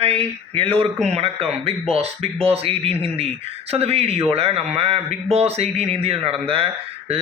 Hi எல்லோருக்கும் வணக்கம். Bigg Boss Bigg Boss eighteen Hindi so அந்த வீடியோவில் நம்ம பிக் பாஸ் எயிட்டீன் ஹிந்தியில் நடந்த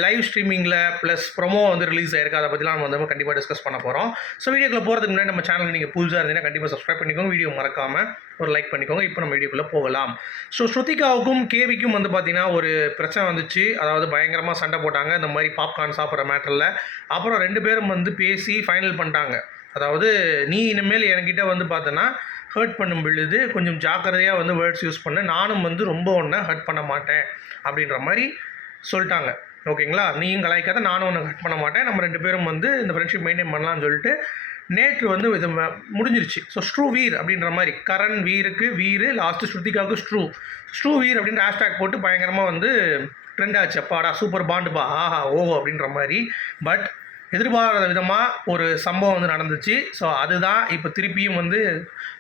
லைவ் ஸ்ட்ரீமிங்கில் ப்ளஸ் ப்ரொமோ வந்து ரிலீஸ் ஆயிருக்கு. அதை பற்றிலாம் நம்ம வந்து கண்டிப்பாக டிஸ்கஸ் பண்ண போகிறோம் ஸோ வீடியோக்குள்ளே போகிறதுக்கு முன்னாடி நம்ம சேனல் நீங்கள் புதுசாக இருந்தீங்கன்னா கண்டிப்பாக சப்ஸ்கிரைப் பண்ணிக்கோங்க. வீடியோ மறக்காமல் ஒரு லைக் பண்ணிக்கோங்க. இப்போ நம்ம வீடியோக்குள்ளே போகலாம். ஸோ ஸ்ருதிகாவுக்கும் கேவிக்கும் வந்து பார்த்தீங்கன்னா ஒரு பிரச்சனை வந்துச்சு. அதாவது பயங்கரமாக சண்டை போட்டாங்க. இந்த மாதிரி பாப்கார்ன் சாப்பிட்ற மேட்டரில் அப்புறம் ரெண்டு பேரும் வந்து பேசி ஃபைனல் பண்ணிட்டாங்க. அதாவது நீ இனிமேல் என்கிட்ட வந்து பார்த்தோன்னா ஹர்ட் பண்ணும் பொழுது கொஞ்சம் ஜாக்கிரதையாக வந்து வேர்ட்ஸ் யூஸ் பண்ண. நானும் வந்து ரொம்ப ஒன்றை ஹர்ட் பண்ண மாட்டேன் அப்படின்ற மாதிரி சொல்லிட்டாங்க. ஓகேங்களா? நீயும் கலாய்க்காத நானும் ஒன்று ஹர்ட் பண்ண மாட்டேன். நம்ம ரெண்டு பேரும் வந்து இந்த ஃப்ரெண்ட்ஷிப் மெயின்டைன் பண்ணலாம்னு சொல்லிட்டு நேற்று வந்து இது முடிஞ்சிருச்சு. ஸோ ஸ்ட்ரூ வீர் அப்படின்ற மாதிரி. கரண் வீருக்கு வீர் லாஸ்ட்டு ஸ்ருதிகாவுக்கு ஸ்ட்ரூ ஸ்ட்ரூ வீர் அப்படின்ற ஹேஷ்டேக் போட்டு பயங்கரமாக வந்து ட்ரெண்ட் ஆச்சு. அப்பாடா சூப்பர் பாண்டுபா ஆஹா ஓஹோ அப்படின்ற மாதிரி. பட் எதிர்பாராத விதமாக ஒரு சம்பவம் வந்து நடந்துச்சு. ஸோ அதுதான் இப்போ திருப்பியும் வந்து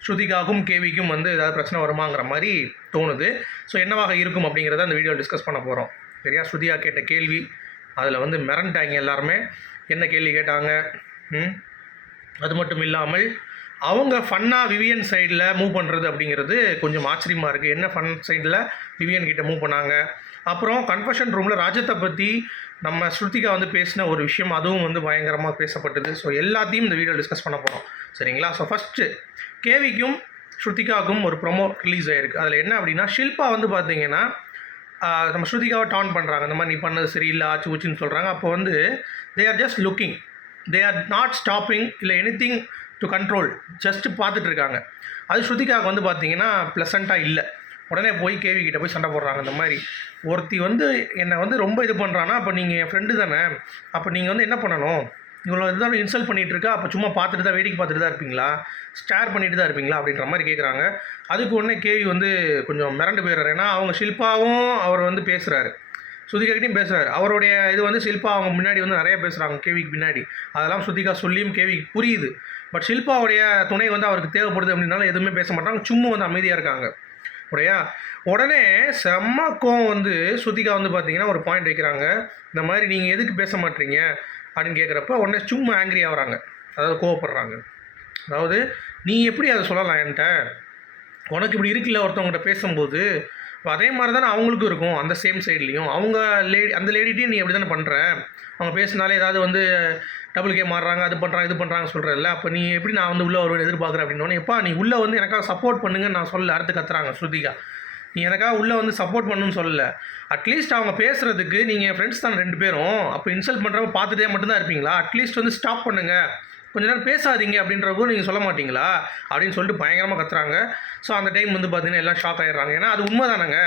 ஸ்ருதிகாவுக்கும் கேவிக்கும் வந்து ஏதாவது பிரச்சனை வருமாங்கிற மாதிரி தோணுது. ஸோ என்னவாக இருக்கும் அப்படிங்கிறத அந்த வீடியோ டிஸ்கஸ் பண்ண போகிறோம் சரியா? ஸ்ருதியா கேட்ட கேள்வி அதில் வந்து மிரண்டாங்க எல்லாருமே. என்ன கேள்வி கேட்டாங்க? அது மட்டும் இல்லாமல் அவங்க ஃபன்னாக விவியன் சைடில் மூவ் பண்ணுறது அப்படிங்கிறது கொஞ்சம் ஆச்சரியமாக இருக்குது என்ன ஃபன் சைடில் விவியன் கிட்ட மூவ் பண்ணாங்க? அப்புறம் கன்ஃபஷன் ரூமில் ராஜத்தை பற்றி நம்ம ஸ்ருதிகா வந்து பேசின ஒரு விஷயம் அதுவும் வந்து பயங்கரமாக பேசப்பட்டது. ஸோ எல்லாத்தையும் இந்த வீடியோ டிஸ்கஸ் பண்ண போகிறோம் சரிங்களா? ஸோ ஃபஸ்ட்டு கேவிக்கும் ஸ்ருதிகாவுக்கும் ஒரு ப்ரொமோ ரிலீஸ் ஆகிருக்கு அதில் என்ன அப்படின்னா ஷில்பா வந்து பார்த்தீங்கன்னா நம்ம ஸ்ருதிகாவை டான் பண்ணுறாங்க இந்த மாதிரி நீ பண்ணது சரியில்லை ஆச்சு ஊச்சின்னு சொல்கிறாங்க அப்போ வந்து they are just looking they are not stopping இல்லை anything to control just பார்த்துட்டு இருக்காங்க அது ஸ்ருதிகாவுக்கு வந்து பார்த்தீங்கன்னா ப்ளசண்ட்டாக இல்லை. உடனே போய் கேவி கிட்ட போய் சண்டை போடுறாங்க இந்த மாதிரி. ஒருத்தி வந்து என்னை வந்து ரொம்ப இது பண்ணுறான்னா அப்போ நீங்கள் என் ஃப்ரெண்டு தானே. அப்போ நீங்கள் வந்து என்ன பண்ணணும்? இவ்வளோ இதுதான் இன்சல்ட் பண்ணிகிட்டு இருக்கா அப்போ சும்மா பார்த்துட்டு தான் வேடிக்கை பார்த்துட்டு தான் இருப்பீங்களா? ஸ்டார் பண்ணிட்டு தான் இருப்பீங்களா? அப்படின்ற மாதிரி கேட்குறாங்க அதுக்கு உடனே கேவி வந்து கொஞ்சம் மிரண்டு போயிடுறாரு. ஏன்னா அவங்க ஷில்பாவும் அவர் வந்து பேசுகிறாரு ஸ்ருதிகாக்கிட்டையும் பேசுகிறாரு அவருடைய இது வந்து ஷில்பா அவங்க முன்னாடி வந்து நிறைய பேசுகிறாங்க கேவிக்கு பின்னாடி. அதெல்லாம் ஸ்ருதிகா சொல்லியும் கேவிக்கு புரியுது. பட் ஷில்பாவுடைய துணை வந்து அவருக்கு தேவைப்படுது அப்படின்னால எதுவுமே பேச மாட்டாங்க. சும்மா வந்து அமைதியாக இருக்காங்க. அப்படியா? உடனே செம்ம கோவம் வந்து ஸ்ருதிகா வந்து பார்த்தீங்கன்னா ஒரு பாயிண்ட் வைக்கிறாங்க. இந்த மாதிரி நீங்கள் எதுக்கு பேச மாட்டீங்க? அப்படின்னு கேட்குறப்ப உடனே சும்மா ஆங்கிரி ஆகிறாங்க. அதாவது கோவப்படுறாங்க. அதாவது நீ எப்படி அதை சொல்லலாம் என்கிட்ட? உனக்கு இப்படி இருக்குல்ல ஒருத்தவங்ககிட்ட பேசும்போது. இப்போ அதே மாதிரி தானே அவங்களுக்கும் இருக்கும் அந்த சேம் சைட்லேயும் அவங்க லேடி அந்த லேடிட்டையும் நீ அப்படி தானே பண்ணுற அவங்க பேசினாலே ஏதாவது வந்து டபுள் கே மாறுறாங்க அது பண்ணுறாங்க இது பண்ணுறாங்க சொல்கிறல்ல அப்போ நீ எப்படி நான் வந்து உள்ளே வருவேன் எதிர்பார்க்குறேன் அப்படின்னு எப்பா நீ உள்ளே வந்து எனக்காக சப்போர்ட் பண்ணுங்கன்னு நான் சொல்ல அடுத்து கத்துறாங்க ஸ்ருதிகா. நீ எனக்காக உள்ளே வந்து சப்போர்ட் பண்ணணும்னு சொல்லல. அட்லீஸ்ட் அவங்க பேசுகிறதுக்கு நீங்கள் ஃப்ரெண்ட்ஸ் தான் ரெண்டு பேரும். அப்போ இன்சல்ட் பண்ணுறப்ப பார்த்துட்டே மட்டும்தான் இருப்பீங்களா? அட்லீஸ்ட் வந்து ஸ்டாப் பண்ணுங்கள் கொஞ்ச நேரம் பேசாதீங்க அப்படின்றப்போ நீங்கள் சொல்ல மாட்டீங்களா? அப்படின்னு சொல்லிட்டு பயங்கரமாக கத்துறாங்க. ஸோ அந்த டைம் வந்து பார்த்தீங்கன்னா எல்லாம் ஷாக் ஆயிடுறாங்க. ஏன்னா அது உண்மை தானேங்க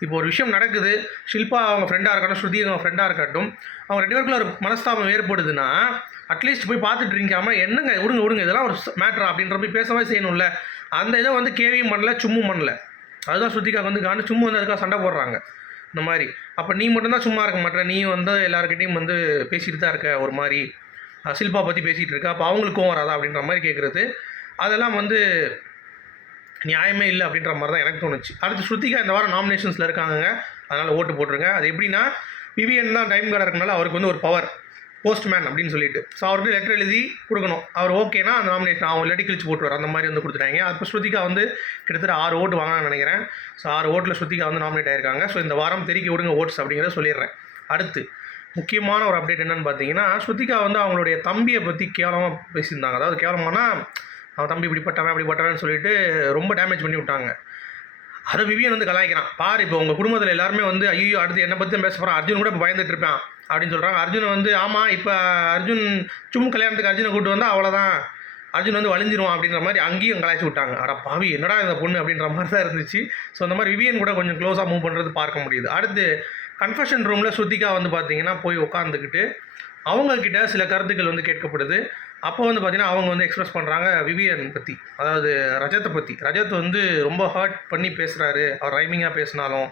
இப்போ ஒரு விஷயம் நடக்குது. ஷில்பா அவங்க ஃப்ரெண்டாக இருக்கட்டும் ஸ்ருதி அவங்க ஃப்ரெண்டாக இருக்கட்டும் அவங்க ரெண்டு பேருக்குள்ள ஒரு மனஸ்தாபம் ஏற்படுதுன்னா அட்லீஸ்ட் போய் பார்த்துட்டு இருக்காமல் என்னங்க விடுங்க விடுங்க இதெல்லாம் ஒரு மேட்ரா அப்படின்ற போய் பேசவே செய்யணும்ல. அந்த இதை வந்து கேவியும் பண்ணல சும்மும் பண்ணல. அதுதான் ஸ்ருதிக்காக வந்து காண்டு சும்மா வந்து அதுக்காக சண்டை போடுறாங்க. இந்த மாதிரி. அப்போ நீ மட்டும்தான் சும்மா இருக்க மாட்டேற நீ வந்து எல்லாருக்கிட்டையும் வந்து பேசிகிட்டு தான் இருக்க ஒரு மாதிரி. சில்பா பற்றி பேசிகிட்டு இருக்கா. அப்போ அவங்களுக்கும் வராதா அப்படின்ற மாதிரி கேட்குறது அதெல்லாம் வந்து நியாயமே இல்லை அப்படின்ற மாதிரி தான் எனக்கு தோணுச்சு. அடுத்து ஸ்ருத்திகா இந்த வாரம் நாமினேஷன்ஸில் இருக்காங்க அதனால் ஓட்டு போட்டுருங்க. அது எப்படின்னா விவிஎன் தான் டைம் கார்டு இருக்கனால அவருக்கு வந்து ஒரு பவர் போஸ்ட்மேன் அப்படின்னு சொல்லிட்டு. ஸோ அவருக்கு லெட்டர் எழுதி கொடுக்கணும். அவர் ஓகேனா அந்த நாமினேஷன் அவங்க கழிச்சு போட்டு வர அந்த மாதிரி வந்து கொடுத்துட்டாங்க. அப்போ ஸ்ருதிகா வந்து கிட்டத்தட்ட ஆறு ஓட்டு வாங்கினான்னு நினைக்கிறேன். ஸோ ஆறு ஓட்டில் ஸ்ருதிகா வந்து நாமினேட் ஆயிருக்காங்க. ஸோ இந்த வாரம் தெருக்கி விடுங்க ஓட்ஸ் அப்படிங்கிறத சொல்லிடுறேன். அடுத்து முக்கியமான ஒரு அப்டேட் என்னன்னு பார்த்தீங்கன்னா ஸ்ருதிகா வந்து அவங்களுடைய தம்பியை பற்றி கேவலமாக பேசியிருந்தாங்க. அதாவது கேவலமானா அவன் தம்பி இப்படிப்பட்டவன் அப்படிப்பட்டவன் சொல்லிட்டு ரொம்ப டேமேஜ் பண்ணி விட்டாங்க. அதை விவியன் வந்து கலாய்க்கிறான். பாரு இப்போ உங்கள் குடும்பத்தில் எல்லாருமே வந்து ஐயோ அடுத்து என்னை பற்றி பேச போகிறான் அர்ஜுன் கூட இப்போ பயந்துட்டு இருப்பான் அப்படின்னு சொல்கிறாங்க அர்ஜுன் வந்து ஆமாம் இப்போ அர்ஜுன் சும் கல்யாணத்துக்கு அர்ஜுனை கூட்டு வந்தால் அவ்வளோதான் அர்ஜுன் வந்து வலிஞ்சிருவான் அப்படின்ற மாதிரி அங்கேயும் கலாய்ச்சி விட்டாங்க. அட பாவி என்னடா இந்த பொண்ணு? அப்படின்ற மாதிரி தான் இருந்துச்சு. ஸோ அந்த மாதிரி விவியன் கூட கொஞ்சம் க்ளோஸாக மூவ் பண்ணுறது பார்க்க முடியுது. அடுத்து கன்ஃபஷன் ரூமில் ஸ்ருதிகா வந்து பார்த்தீங்கன்னா போய் உட்காந்துக்கிட்டு அவங்கக்கிட்ட சில கருத்துக்கள் வந்து கேட்கப்படுது. அப்போ வந்து பார்த்தீங்கன்னா அவங்க வந்து எக்ஸ்பிரஸ் பண்ணுறாங்க விவியன் பற்றி அதாவது ரஜத்தை பற்றி ரஜத் வந்து ரொம்ப ஹர்ட் பண்ணி பேசுகிறாரு அவர் ரைமிங்காக பேசினாலும்.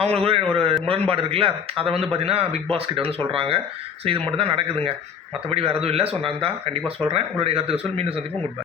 அவங்களுக்கு ஒரு ஒரு முரண்பாடு இருக்குல்ல? அதை வந்து பார்த்திங்கன்னா பிக் பாஸ் கிட்ட வந்து சொல்கிறாங்க ஸோ இது மட்டும் தான் நடக்குதுங்க. மற்றபடி வேறு எதுவும் இல்லை. ஸோ நான் தான் கண்டிப்பாக சொல்கிறேன் உங்களுடைய கருத்துக்கு சொல்லி மீண்டும் சந்திப்போம். Good bye